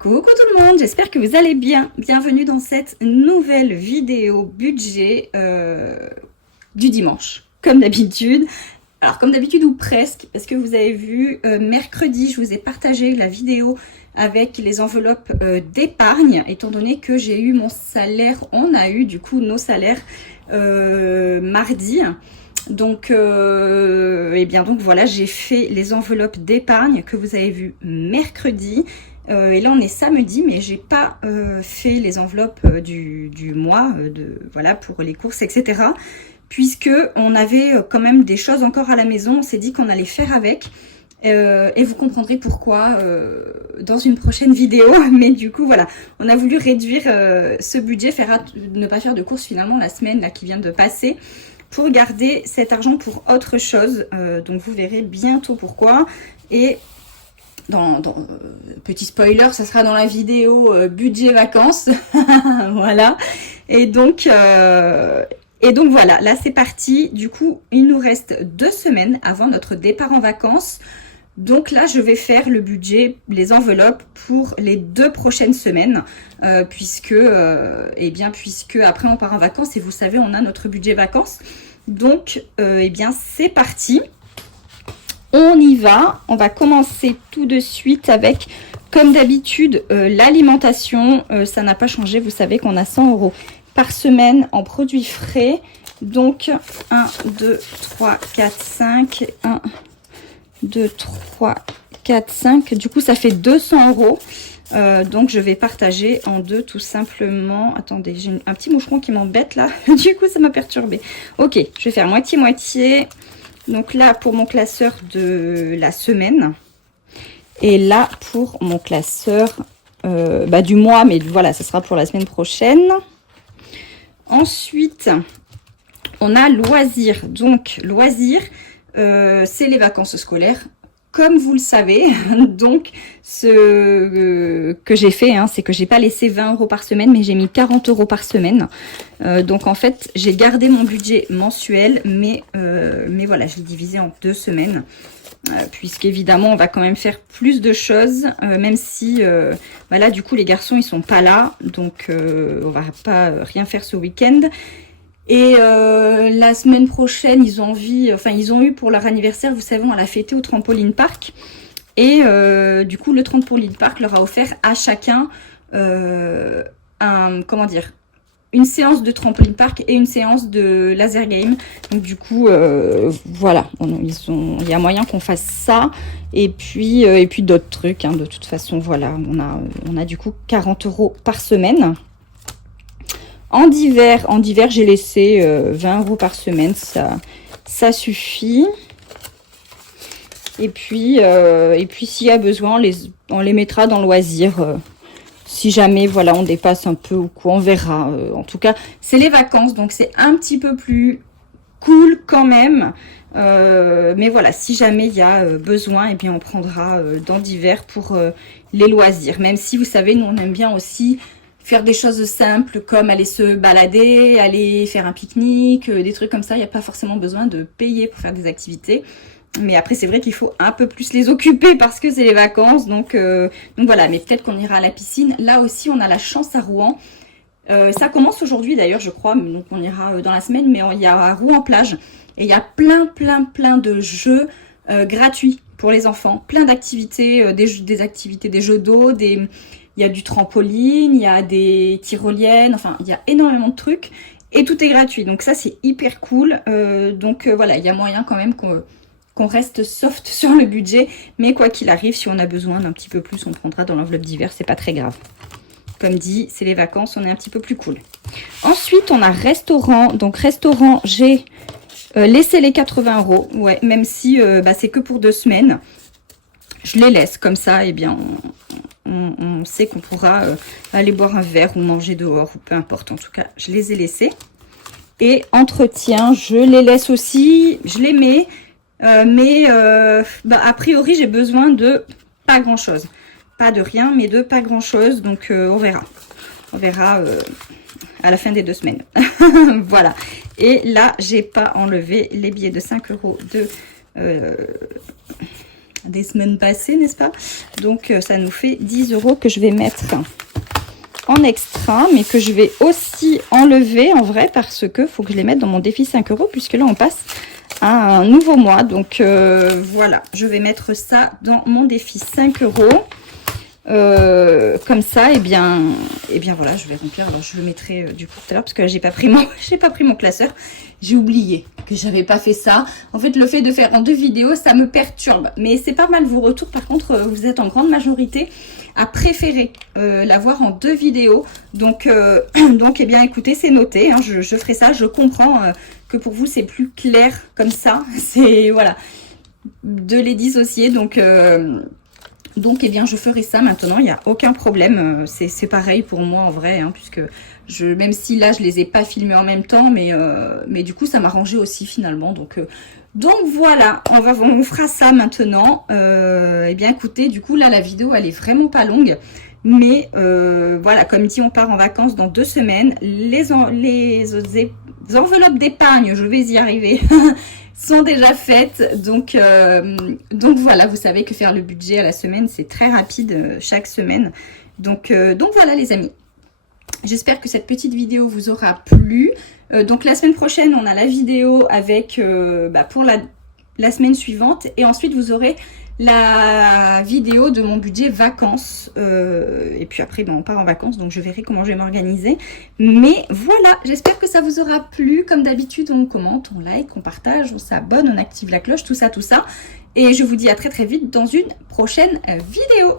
Coucou tout le monde, j'espère que vous allez bien. Bienvenue dans cette nouvelle vidéo budget du dimanche, comme d'habitude. Alors comme d'habitude ou presque, parce que vous avez vu, mercredi, je vous ai partagé la vidéo avec les enveloppes d'épargne, étant donné que j'ai eu mon salaire, on a eu du coup nos salaires mardi. Donc, et bien donc voilà, j'ai fait les enveloppes d'épargne que vous avez vu mercredi. Et là on est samedi, mais j'ai pas fait les enveloppes du mois, voilà, pour les courses, etc. Puisque on avait quand même des choses encore à la maison, on s'est dit qu'on allait faire avec. Et vous comprendrez pourquoi dans une prochaine vidéo. Mais du coup voilà, on a voulu réduire ce budget, ne pas faire de courses finalement la semaine là qui vient de passer, pour garder cet argent pour autre chose. Donc vous verrez bientôt pourquoi. Et petit spoiler, ça sera dans la vidéo budget vacances. Voilà. Et donc voilà, là c'est parti. Du coup, il nous reste 2 semaines avant notre départ en vacances. Donc là, je vais faire le budget, les enveloppes pour les 2 prochaines semaines, puisque après on part en vacances et vous savez, on a notre budget vacances. Donc, c'est parti. On y va. On va commencer tout de suite avec, comme d'habitude, l'alimentation. Ça n'a pas changé. Vous savez qu'on a 100 € par semaine en produits frais. Donc, 1, 2, 3, 4, 5. 1, 2, 3, 4, 5. Du coup, ça fait 200 €. Donc, je vais partager en deux tout simplement. Attendez, j'ai un petit moucheron qui m'embête là. Du coup, ça m'a perturbé. Ok, je vais faire moitié-moitié. Donc là, pour mon classeur de la semaine. Et là, pour mon classeur du mois. Mais voilà, ça sera pour la semaine prochaine. Ensuite, on a loisirs. Donc, loisirs, c'est les vacances scolaires. Comme vous le savez, donc ce que j'ai fait, c'est que j'ai pas laissé 20 € par semaine, mais j'ai mis 40 € par semaine. Donc en fait, j'ai gardé mon budget mensuel, mais voilà, je l'ai divisé en 2 semaines. Puisqu'évidemment, on va quand même faire plus de choses, même si, là, du coup, les garçons, ils sont pas là. Donc, on va pas rien faire ce week-end. Et la semaine prochaine, ils ont eu pour leur anniversaire, vous savez, on l'a fêté au trampoline park. Et du coup, le trampoline park leur a offert à chacun une séance de trampoline park et une séance de laser game. Donc du coup, voilà, il y a moyen qu'on fasse ça. Et puis d'autres trucs. De toute façon, voilà, on a du coup 40 € par semaine. En divers, j'ai laissé 20 € par semaine, ça suffit. Et puis s'il y a besoin, on les mettra dans loisir. Si jamais, voilà, on dépasse un peu ou quoi, on verra. En tout cas, c'est les vacances, donc c'est un petit peu plus cool quand même. Mais voilà, si jamais il y a besoin, on prendra dans divers pour les loisirs. Même si, vous savez, nous, on aime bien aussi faire des choses simples comme aller se balader, aller faire un pique-nique, des trucs comme ça. Il n'y a pas forcément besoin de payer pour faire des activités. Mais après, c'est vrai qu'il faut un peu plus les occuper parce que c'est les vacances. Donc voilà, mais peut-être qu'on ira à la piscine. Là aussi, on a la chance à Rouen. Ça commence aujourd'hui d'ailleurs, je crois. Donc on ira dans la semaine, mais il y a Rouen-Plage. Et il y a plein de jeux gratuits pour les enfants. Plein d'activités, des activités, des jeux d'eau, il y a du trampoline, il y a des tyroliennes, enfin, il y a énormément de trucs. Et tout est gratuit. Donc ça, c'est hyper cool. Voilà, il y a moyen quand même qu'on reste soft sur le budget. Mais quoi qu'il arrive, si on a besoin d'un petit peu plus, on prendra dans l'enveloppe d'hiver. C'est pas très grave. Comme dit, c'est les vacances, on est un petit peu plus cool. Ensuite, on a restaurant. Donc restaurant, j'ai laissé les 80 €. Ouais, même si c'est que pour 2 semaines. Je les laisse comme ça, on sait qu'on pourra aller boire un verre ou manger dehors, ou peu importe. En tout cas, je les ai laissés. Et entretien, je les laisse aussi, je les mets. A priori, j'ai besoin de pas grand-chose. Pas de rien, mais de pas grand-chose. Donc, on verra. On verra à la fin des 2 semaines. Voilà. Et là, j'ai pas enlevé les billets de 5 € des semaines passées, n'est-ce pas? Donc ça nous fait 10 € que je vais mettre en extra, mais que je vais aussi enlever en vrai, parce que faut que je les mette dans mon défi 5 €, puisque là on passe à un nouveau mois. Donc voilà, je vais mettre ça dans mon défi 5 €. Comme ça, et bien voilà, je vais remplir. Alors je le mettrai du coup tout à l'heure, parce que là j'ai pas pris mon classeur. J'ai oublié que j'avais pas fait ça. En fait, le fait de faire en 2 vidéos, ça me perturbe. Mais c'est pas mal vos retours. Par contre, vous êtes en grande majorité à préférer l'avoir en 2 vidéos. Donc eh bien écoutez, c'est noté, hein, je ferai ça. Je comprends que pour vous c'est plus clair comme ça. C'est voilà, de les dissocier. Donc eh bien je ferai ça maintenant, il n'y a aucun problème. C'est pareil pour moi en vrai, hein, puisque même si là je les ai pas filmés en même temps, mais du coup ça m'arrangeait aussi finalement. Donc voilà, on fera ça maintenant. Eh bien écoutez, du coup là la vidéo elle est vraiment pas longue. Mais voilà, comme dit, on part en vacances dans 2 semaines. Les enveloppes d'épargne, je vais y arriver, sont déjà faites. Donc voilà, vous savez que faire le budget à la semaine, c'est très rapide chaque semaine. Donc voilà les amis. J'espère que cette petite vidéo vous aura plu. Donc la semaine prochaine, on a la vidéo avec pour la semaine suivante. Et ensuite, vous aurez la vidéo de mon budget vacances. Et puis après, on part en vacances. Donc je verrai comment je vais m'organiser. Mais voilà, j'espère que ça vous aura plu. Comme d'habitude, on commente, on like, on partage, on s'abonne, on active la cloche, tout ça, tout ça. Et je vous dis à très très vite dans une prochaine vidéo.